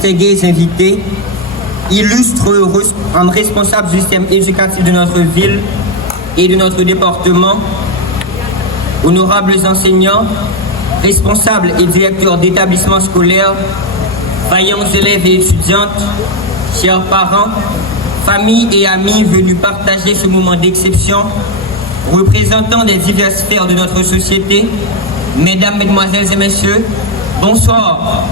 Distingués invités, illustres responsables du système éducatif de notre ville et de notre département, honorables enseignants, responsables et directeurs d'établissements scolaires, vaillants élèves et étudiantes, chers parents, familles et amis venus partager ce moment d'exception, représentants des diverses sphères de notre société, mesdames, mesdemoiselles et messieurs, bonsoir.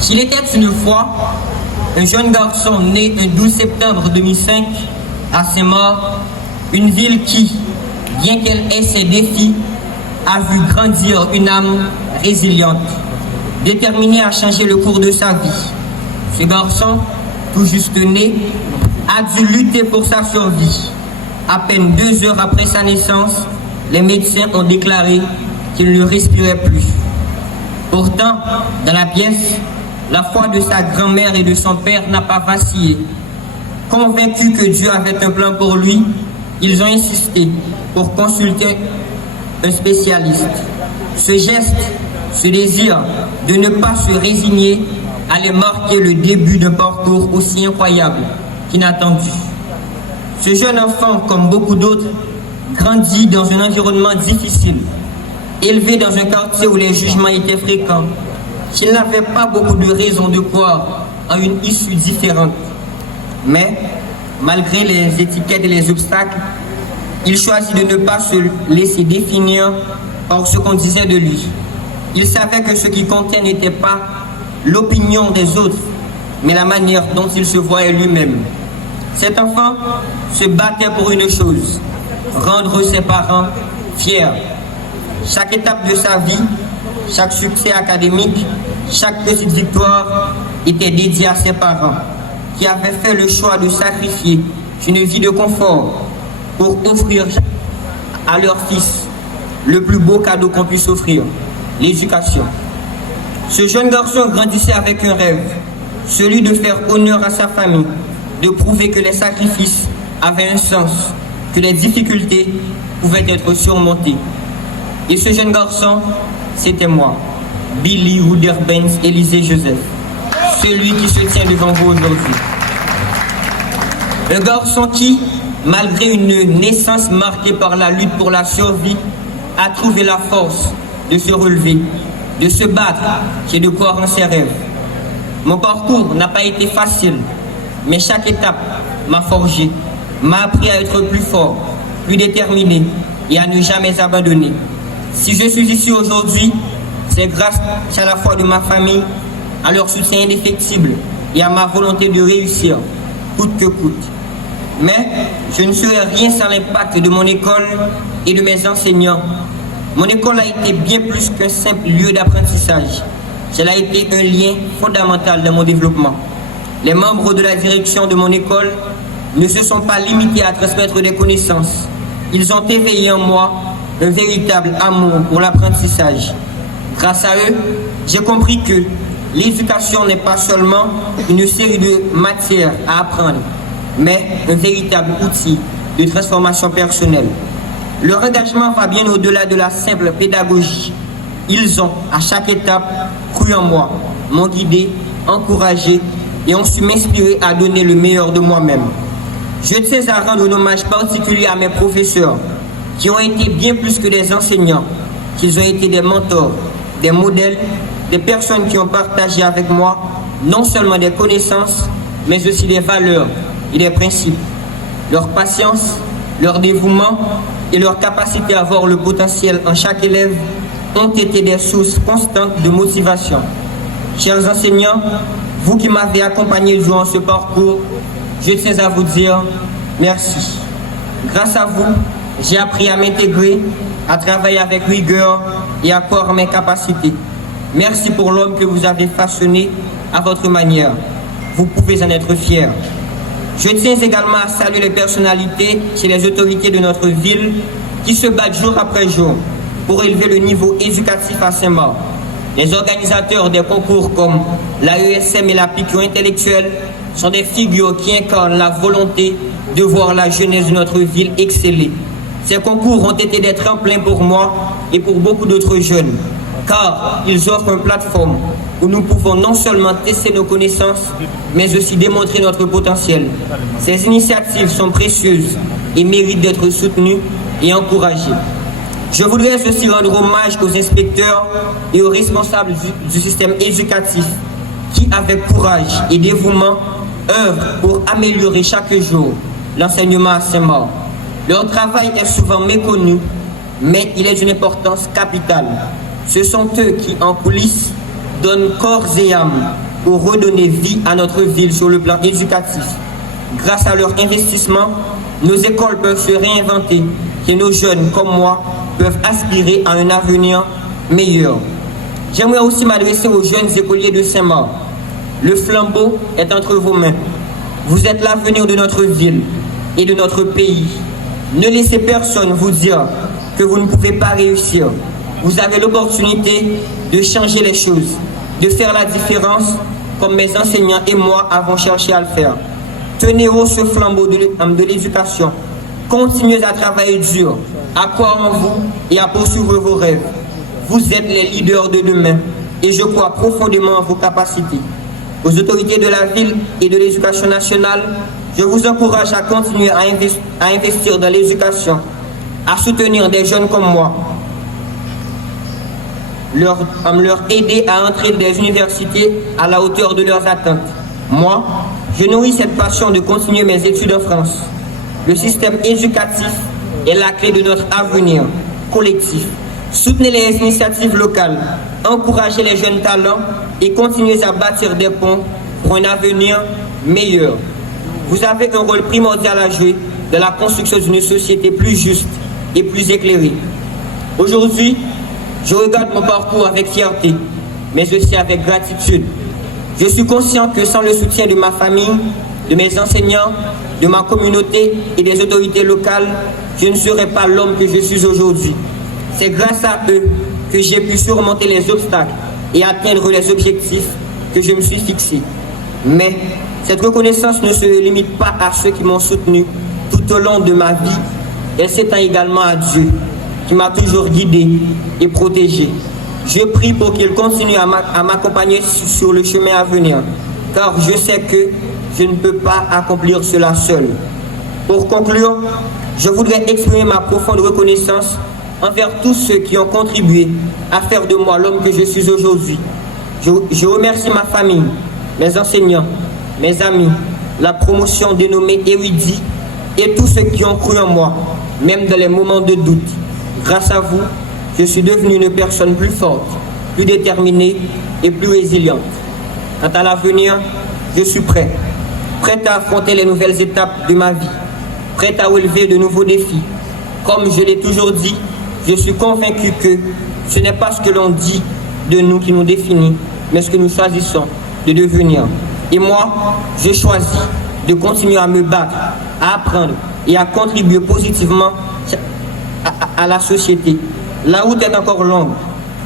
S'il était une fois un jeune garçon né un 12 septembre 2005 à Saint-Maur, une ville qui, bien qu'elle ait ses défis, a vu grandir une âme résiliente, déterminée à changer le cours de sa vie. Ce garçon, tout juste né, a dû lutter pour sa survie. À peine 2 heures après sa naissance, les médecins ont déclaré qu'il ne respirait plus. Pourtant, dans la pièce, la foi de sa grand-mère et de son père n'a pas vacillé. Convaincus que Dieu avait un plan pour lui, ils ont insisté pour consulter un spécialiste. Ce geste, ce désir de ne pas se résigner allait marquer le début d'un parcours aussi incroyable qu'inattendu. Ce jeune enfant, comme beaucoup d'autres, grandit dans un environnement difficile, élevé dans un quartier où les jugements étaient fréquents, qu'il n'avait pas beaucoup de raisons de croire en une issue différente. Mais, malgré les étiquettes et les obstacles, il choisit de ne pas se laisser définir par ce qu'on disait de lui. Il savait que ce qui comptait n'était pas l'opinion des autres, mais la manière dont il se voyait lui-même. Cet enfant se battait pour une chose, rendre ses parents fiers. Chaque étape de sa vie, chaque succès académique, chaque petite victoire était dédiée à ses parents, qui avaient fait le choix de sacrifier une vie de confort pour offrir à leur fils le plus beau cadeau qu'on puisse offrir, l'éducation. Ce jeune garçon grandissait avec un rêve, celui de faire honneur à sa famille, de prouver que les sacrifices avaient un sens, que les difficultés pouvaient être surmontées. Et ce jeune garçon, c'était moi, Billy Ruder-Benz Élisée Joseph, celui qui se tient devant vous aujourd'hui. Un garçon qui, malgré une naissance marquée par la lutte pour la survie, a trouvé la force de se relever, de se battre et de croire en ses rêves. Mon parcours n'a pas été facile, mais chaque étape m'a forgé, m'a appris à être plus fort, plus déterminé et à ne jamais abandonner. Si je suis ici aujourd'hui, c'est grâce à la foi de ma famille, à leur soutien indéfectible et à ma volonté de réussir, coûte que coûte. Mais je ne serais rien sans l'impact de mon école et de mes enseignants. Mon école a été bien plus qu'un simple lieu d'apprentissage. Elle a été un lien fondamental dans mon développement. Les membres de la direction de mon école ne se sont pas limités à transmettre des connaissances. Ils ont éveillé en moi un véritable amour pour l'apprentissage. Grâce à eux, j'ai compris que l'éducation n'est pas seulement une série de matières à apprendre, mais un véritable outil de transformation personnelle. Leur engagement va bien au-delà de la simple pédagogie. Ils ont, à chaque étape, cru en moi, m'ont guidé, encouragé et ont su m'inspirer à donner le meilleur de moi-même. Je tiens à rendre un hommage particulier à mes professeurs, qui ont été bien plus que des enseignants, qu'ils ont été des mentors, des modèles, des personnes qui ont partagé avec moi non seulement des connaissances, mais aussi des valeurs et des principes. Leur patience, leur dévouement et leur capacité à voir le potentiel en chaque élève ont été des sources constantes de motivation. Chers enseignants, vous qui m'avez accompagné durant ce parcours, je tiens à vous dire merci. Grâce à vous, j'ai appris à m'intégrer, à travailler avec rigueur et à croire en mes capacités. Merci pour l'homme que vous avez façonné à votre manière. Vous pouvez en être fiers. Je tiens également à saluer les personnalités et les autorités de notre ville qui se battent jour après jour pour élever le niveau éducatif à Saint-Maur. Les organisateurs des concours comme l'AESM et la piqûre intellectuelle sont des figures qui incarnent la volonté de voir la jeunesse de notre ville exceller. Ces concours ont été des tremplins pour moi et pour beaucoup d'autres jeunes, car ils offrent une plateforme où nous pouvons non seulement tester nos connaissances, mais aussi démontrer notre potentiel. Ces initiatives sont précieuses et méritent d'être soutenues et encouragées. Je voudrais aussi rendre hommage aux inspecteurs et aux responsables du système éducatif qui, avec courage et dévouement, œuvrent pour améliorer chaque jour l'enseignement à Saint-Maur. Leur travail est souvent méconnu, mais il est d'une importance capitale. Ce sont eux qui, en coulisses, donnent corps et âme pour redonner vie à notre ville sur le plan éducatif. Grâce à leur investissement, nos écoles peuvent se réinventer et nos jeunes, comme moi, peuvent aspirer à un avenir meilleur. J'aimerais aussi m'adresser aux jeunes écoliers de Saint-Maur. Le flambeau est entre vos mains. Vous êtes l'avenir de notre ville et de notre pays. Ne laissez personne vous dire que vous ne pouvez pas réussir. Vous avez l'opportunité de changer les choses, de faire la différence comme mes enseignants et moi avons cherché à le faire. Tenez haut ce flambeau de l'éducation. Continuez à travailler dur, à croire en vous et à poursuivre vos rêves. Vous êtes les leaders de demain et je crois profondément en vos capacités. Aux autorités de la ville et de l'éducation nationale, je vous encourage à continuer à investir dans l'éducation, à soutenir des jeunes comme moi, leur aider à entrer dans des universités à la hauteur de leurs attentes. Moi, je nourris cette passion de continuer mes études en France. Le système éducatif est la clé de notre avenir collectif. Soutenez les initiatives locales, encouragez les jeunes talents et continuez à bâtir des ponts pour un avenir meilleur. Vous avez un rôle primordial à jouer dans la construction d'une société plus juste et plus éclairée. Aujourd'hui, je regarde mon parcours avec fierté, mais aussi avec gratitude. Je suis conscient que sans le soutien de ma famille, de mes enseignants, de ma communauté et des autorités locales, je ne serais pas l'homme que je suis aujourd'hui. C'est grâce à eux que j'ai pu surmonter les obstacles et atteindre les objectifs que je me suis fixés. Mais cette reconnaissance ne se limite pas à ceux qui m'ont soutenu tout au long de ma vie. Elle s'étend également à Dieu, qui m'a toujours guidé et protégé. Je prie pour qu'il continue à m'accompagner sur le chemin à venir, car je sais que je ne peux pas accomplir cela seul. Pour conclure, je voudrais exprimer ma profonde reconnaissance envers tous ceux qui ont contribué à faire de moi l'homme que je suis aujourd'hui. Je remercie ma famille, mes enseignants, mes amis, la promotion dénommée Érudit et tous ceux qui ont cru en moi, même dans les moments de doute. Grâce à vous, je suis devenu une personne plus forte, plus déterminée et plus résiliente. Quant à l'avenir, je suis prêt à affronter les nouvelles étapes de ma vie, prêt à relever de nouveaux défis. Comme je l'ai toujours dit, je suis convaincu que ce n'est pas ce que l'on dit de nous qui nous définit, mais ce que nous choisissons de devenir. Et moi, je choisis de continuer à me battre, à apprendre et à contribuer positivement à la société. La route est encore longue,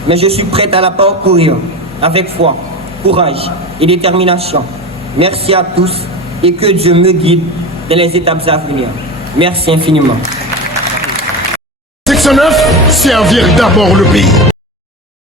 mais je suis prêt à la parcourir avec foi, courage et détermination. Merci à tous et que Dieu me guide dans les étapes à venir. Merci infiniment. Section 9, servir d'abord le pays.